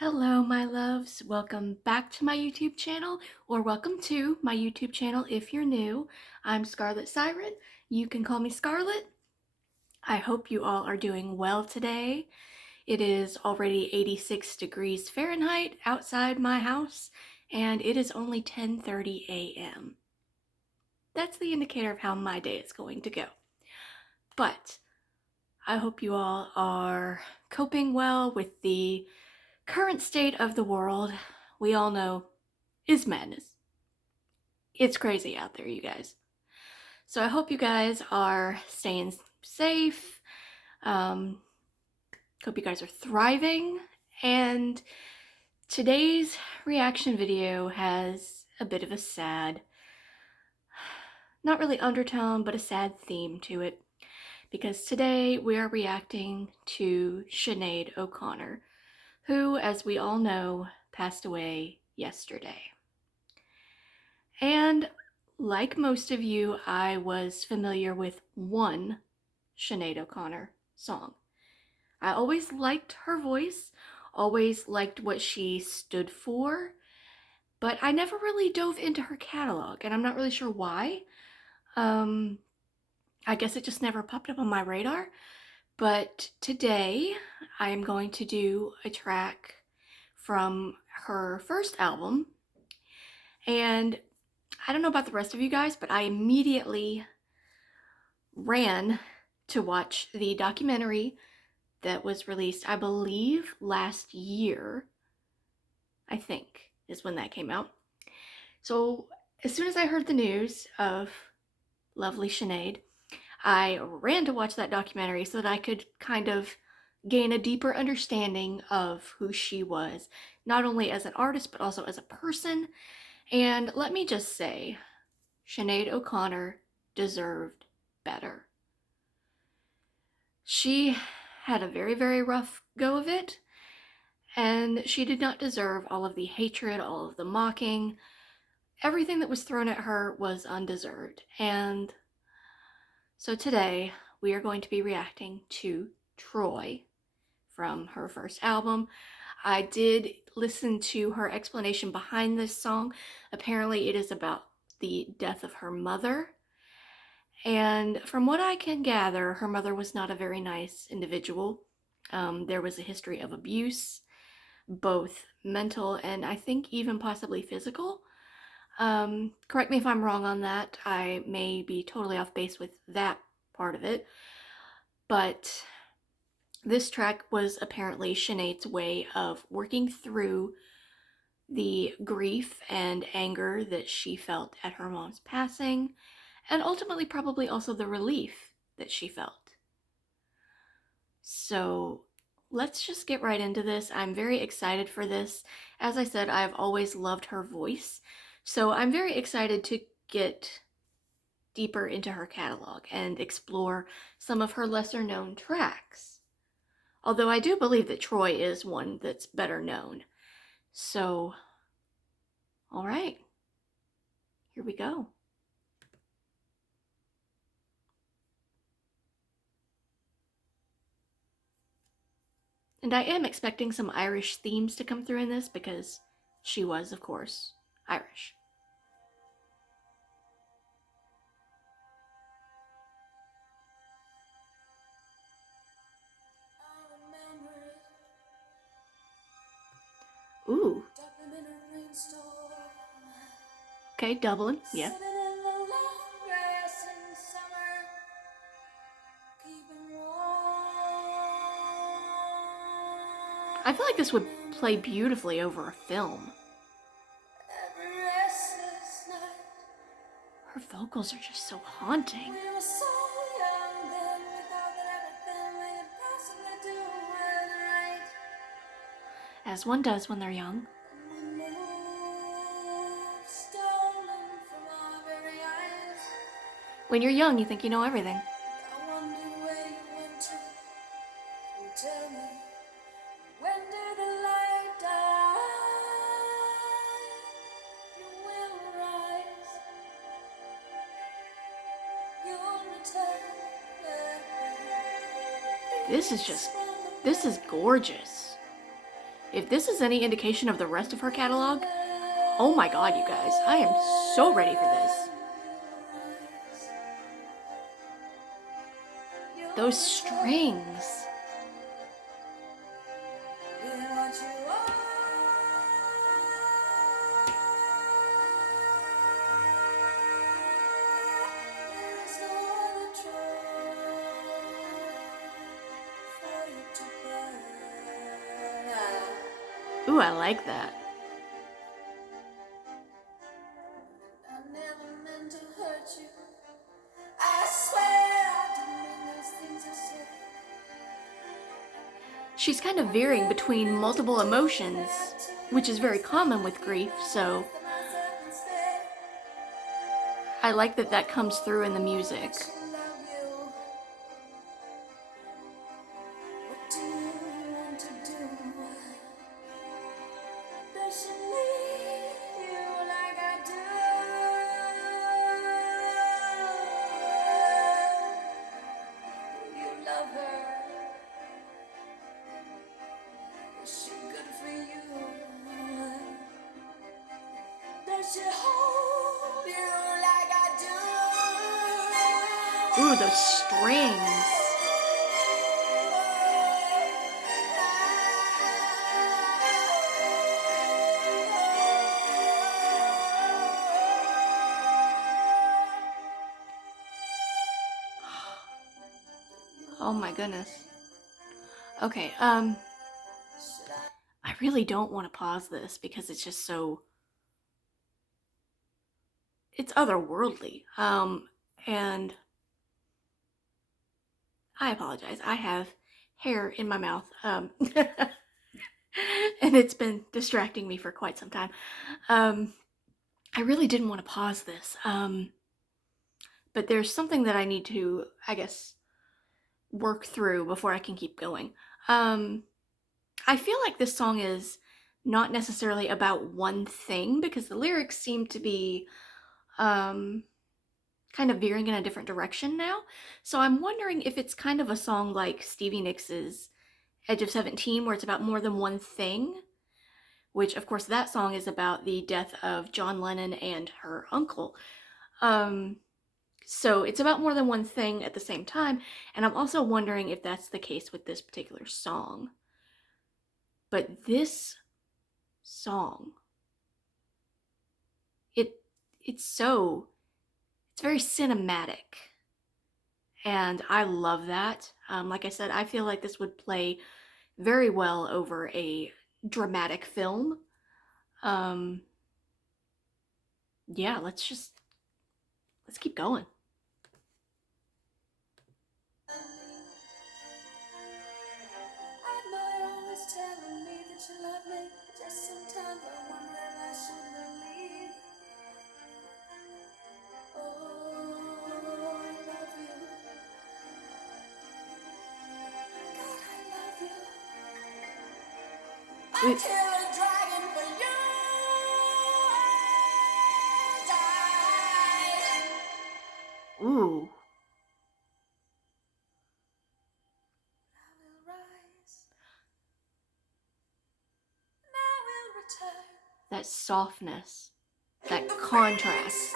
Hello, my loves. Welcome back to my YouTube channel, or welcome to my YouTube channel if you're new. I'm Scarlet Siren. You can call me Scarlet. I hope you all are doing well today. It is already 86 degrees Fahrenheit outside my house, and it is only 10:30 a.m. That's the indicator of how my day is going to go. But I hope you all are coping well with the current state of the world. We all know is madness. It's crazy out there, you guys. So I hope you guys are staying safe. Hope you guys are thriving. And today's reaction video has a bit of a sad, not really undertone, but a sad theme to it. Because today we are reacting to Sinéad O'Connor, who, as we all know, passed away yesterday. And like most of you, I was familiar with one Sinead O'Connor song. I always liked her voice, always liked what she stood for, but I never really dove into her catalog, and I'm not really sure why. I guess it just never popped up on my radar. But today, I am going to do a track from her first album, and I don't know about the rest of you guys, but I immediately ran to watch the documentary that was released, I believe, last year, I think, is when that came out. So as soon as I heard the news of lovely Sinead, I ran to watch that documentary so that I could kind of gain a deeper understanding of who she was, not only as an artist, but also as a person. And let me just say, Sinead O'Connor deserved better. She had a very, very rough go of it, and she did not deserve all of the hatred, all of the mocking. Everything that was thrown at her was undeserved. And so today we are going to be reacting to Troy from her first album. I did listen to her explanation behind this song. Apparently it is about the death of her mother. And from what I can gather, her mother was not a very nice individual. There was a history of abuse, both mental and I think even possibly physical. Correct me if I'm wrong on that. I may be totally off base with that part of it. But this track was apparently Sinead's way of working through the grief and anger that she felt at her mom's passing, and ultimately probably also the relief that she felt. So let's just get right into this. I'm very excited for this. As I said, I've always loved her voice, so I'm very excited to get deeper into her catalog and explore some of her lesser known tracks. Although I do believe that Troy is one that's better known. So, all right, here we go. And I am expecting some Irish themes to come through in this because she was, of course, Irish. Ooh. Okay, Dublin, yeah. I feel like this would play beautifully over a film. Her vocals are just so haunting. As one does when they're young. When you're young, you think you know everything. This is gorgeous. If this is any indication of the rest of her catalog, oh my god, you guys, I am so ready for this. Those strings. Ooh, I like that. She's kind of veering between multiple emotions, which is very common with grief, so I like that that comes through in the music. Ooh, those strings. Oh my goodness. Okay, I really don't want to pause this because it's just so... it's otherworldly. And I apologize. I have hair in my mouth. And it's been distracting me for quite some time. I really didn't want to pause this. But there's something that I need to, I guess, work through before I can keep going. I feel like this song is not necessarily about one thing because the lyrics seem to be kind of veering in a different direction now. So I'm wondering if it's kind of a song like Stevie Nicks' Edge of 17, where it's about more than one thing, which of course that song is about the death of John Lennon and her uncle. So it's about more than one thing at the same time, and I'm also wondering if that's the case with this particular song. But this song, it's very cinematic, and I love that. Like I said, I feel like this would play very well over a dramatic film. Yeah, let's keep going. Wait. Ooh. That softness, that contrast.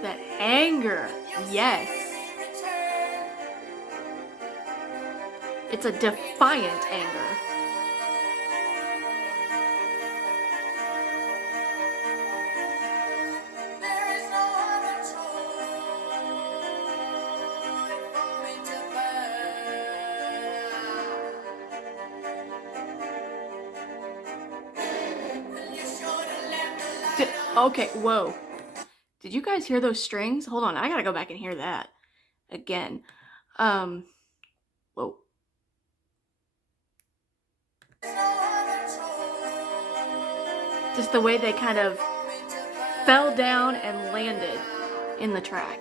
That anger, yes. It's a defiant anger. Okay, whoa. Did you guys hear those strings? Hold on, I gotta go back and hear that again. Whoa. Just the way they kind of fell down and landed in the track.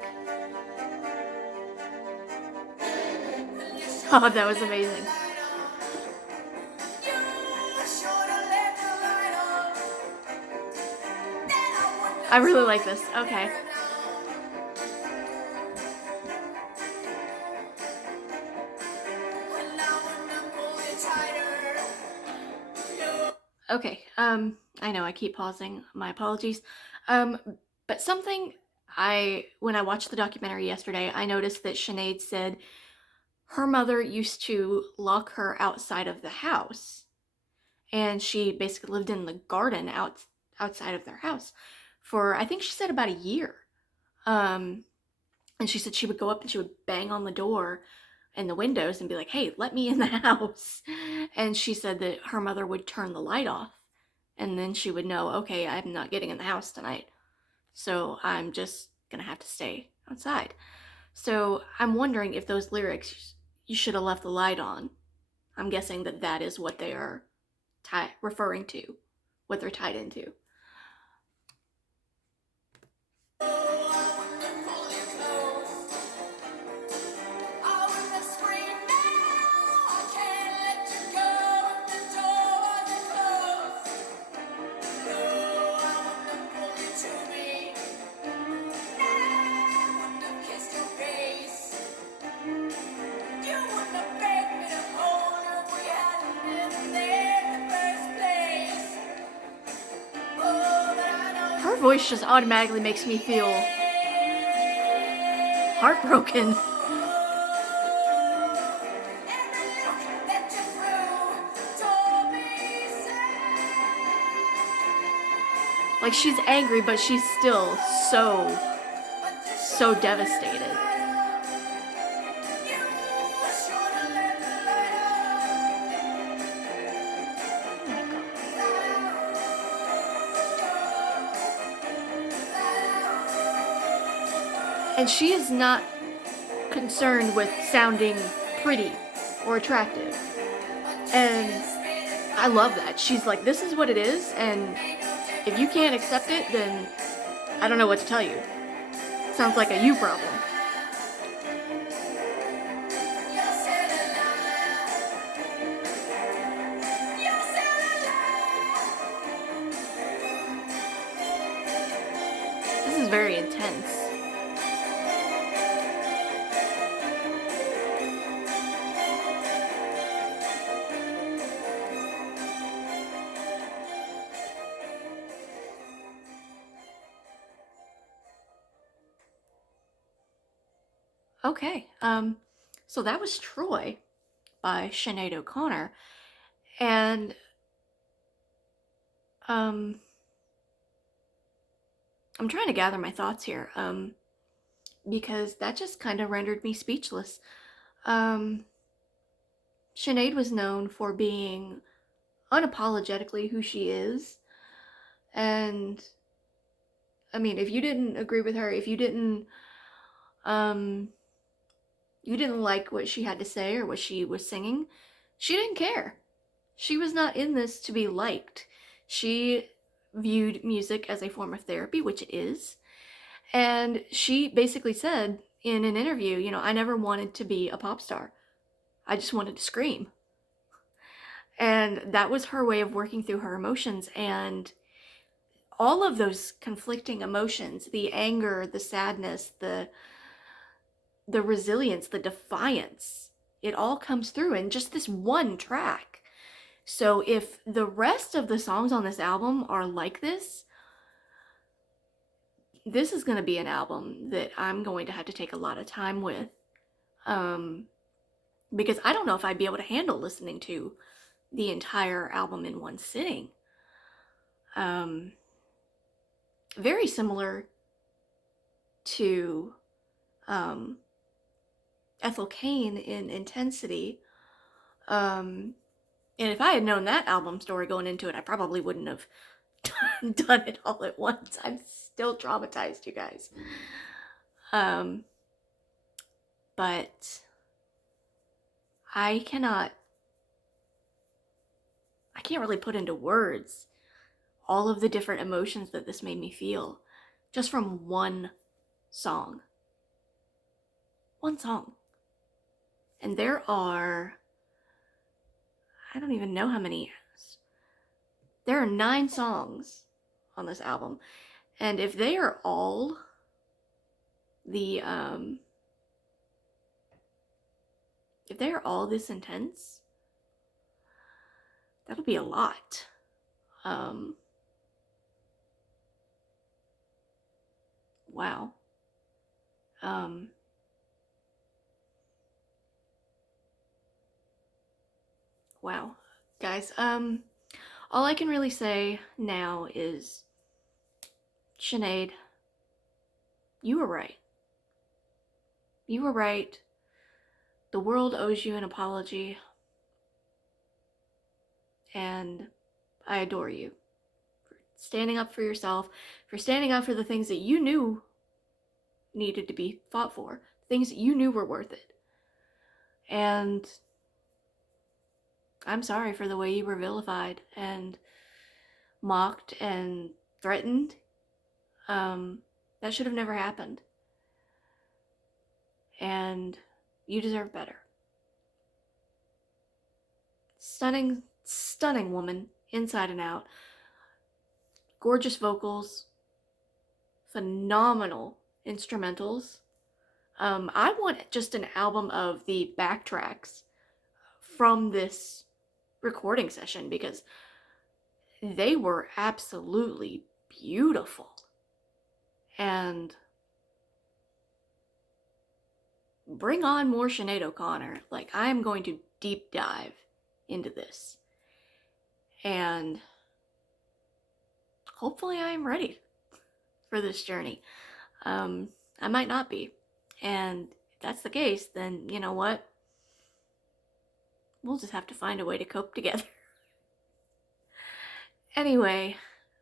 Oh, that was amazing. I really like this. Okay. Okay, I know I keep pausing. My apologies. Um, but something when I watched the documentary yesterday, I noticed that Sinead said her mother used to lock her outside of the house, and she basically lived in the garden outside of their house for, I think she said, about a year. Um, and she said she would go up and she would bang on the door and the windows and be like, "Hey, let me in the house." And she said that her mother would turn the light off, and then she would know, okay, I'm not getting in the house tonight, so I'm just gonna have to stay outside. So I'm wondering if those lyrics, "You should have left the light on," I'm guessing that that is what they are referring to, what they're tied into. Her voice just automatically makes me feel heartbroken. Like, she's angry, but she's still so devastated. And she is not concerned with sounding pretty or attractive. And I love that. She's like, this is what it is, and if you can't accept it, then I don't know what to tell you. Sounds like a you problem. This is very intense. Okay, so that was Troy by Sinead O'Connor, and um, I'm trying to gather my thoughts here, because that just kind of rendered me speechless. Um, Sinead was known for being unapologetically who she is, and I mean, if you didn't agree with her, if um, you didn't like what she had to say or what she was singing, she didn't care. She was not in this to be liked. She viewed music as a form of therapy, which it is. And she basically said in an interview, I never wanted to be a pop star. I just wanted to scream. And that was her way of working through her emotions. And all of those conflicting emotions, the anger, the sadness, the resilience, the defiance, it all comes through in just this one track. So if the rest of the songs on this album are like this is going to be an album that I'm going to have to take a lot of time with, because I don't know if I'd be able to handle listening to the entire album in one sitting. Very similar to Ethel Cain in Intensity. And if I had known that album story going into it, I probably wouldn't have done it all at once. I'm still traumatized, you guys. But I can't really put into words all of the different emotions that this made me feel just from one song. One song. And there are, I don't even know how many. There are 9 songs on this album. And if they are all if they are all this intense, that'll be a lot. Um, wow. Um, wow. Guys, all I can really say now is, Sinead, you were right. You were right. The world owes you an apology, and I adore you for standing up for yourself, for standing up for the things that you knew needed to be fought for, things that you knew were worth it. And I'm sorry for the way you were vilified and mocked and threatened. That should have never happened. And you deserve better. Stunning, stunning woman, inside and out. Gorgeous vocals, phenomenal instrumentals. I want just an album of the backtracks from this recording session because they were absolutely beautiful. And bring on more Sinead O'Connor. Like, I am going to deep dive into this. And hopefully I am ready for this journey. I might not be. And if that's the case, then you know what? We'll just have to find a way to cope together. Anyway,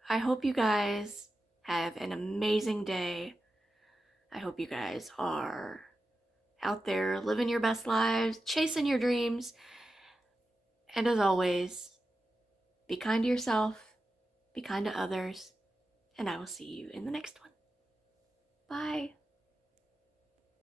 I hope you guys have an amazing day. I hope you guys are out there living your best lives, chasing your dreams. And as always, be kind to yourself, be kind to others, and I will see you in the next one. Bye.